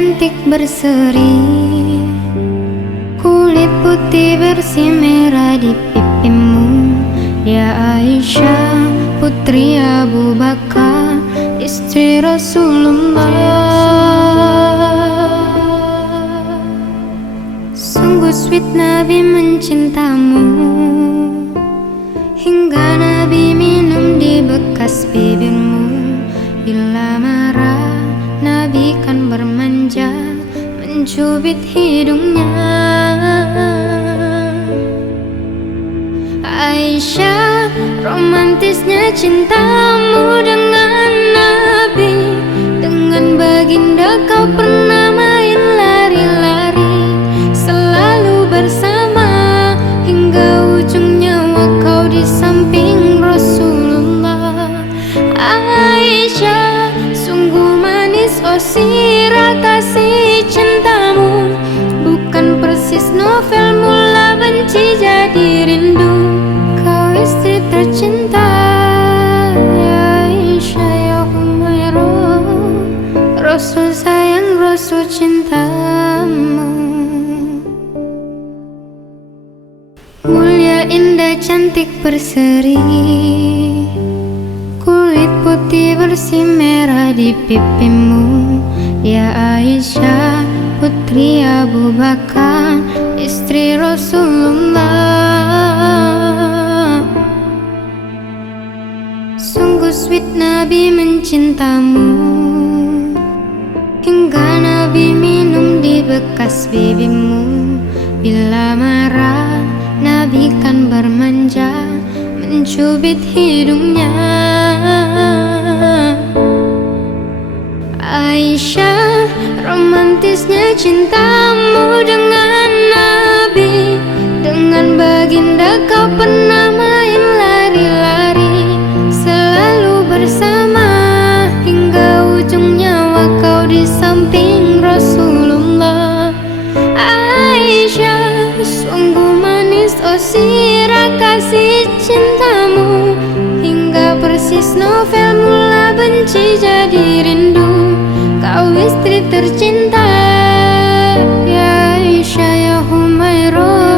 cantik berseri, kulit putih bersih merah di pipimu. Dia Aisyah, putri Abu Bakar, istri Rasulullah. Sungguh sweet Nabi mencintamu, hingga Nabi minum di bekas bibirmu. Bila marah, Nabi kan bermanja, mencubit hidungnya. Aisyah, romantisnya cintamu dengan Nabi. Dengan baginda kau pernah main lari-lari, selalu bersama hingga ujung nyawa kau di samping Rasulullah. Aisyah, sungguh manis oh sirah kasih cintamu, bukan persis novel mula benci jadi rindu. Kau istri tercinta ya Aisyah ya Humairah, Rasul sayang Rasul cintamu. Mulia indah cantik berseri, kulit putih bersih merah di pipimu. Ya Aisyah, putri Abu Bakar, istri Rasulullah. Sungguh sweet Nabi mencintamu, hingga Nabi minum di bekas bibimu. Bila marah, Nabi kan bermanja, mencubit hidungnya. Aisyah, romantisnya cintamu dengan Nabi. Dengan baginda kau pernah main lari-lari, selalu bersama hingga ujung nyawa kau di samping Rasulullah. Aisyah, sungguh manis oh sirah kasih cintamu, hingga persis novel mula benci jadi rindu. Kau istri tercinta ya Aisyah ya Humairah.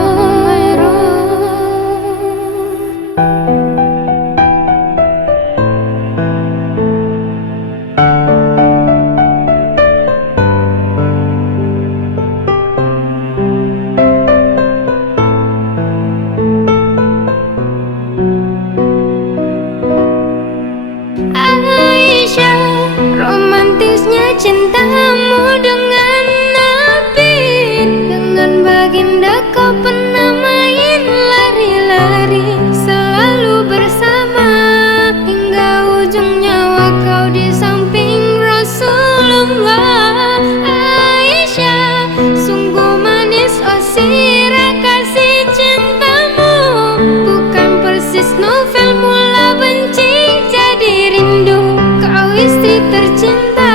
Romantisnya cintamu dengan Nabi. Dengan baginda kau pernah main lari-lari, selalu bersama hingga ujung nyawa kau di samping Rasulullah. Aisyah, sungguh manis oh sirah kasih cintamu, bukan persis novel mula benci jadi rindu. Kau istri tercinta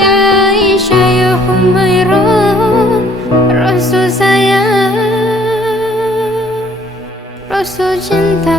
ya Aisyah ya Humairah, Rasul sayang Rasul cinta.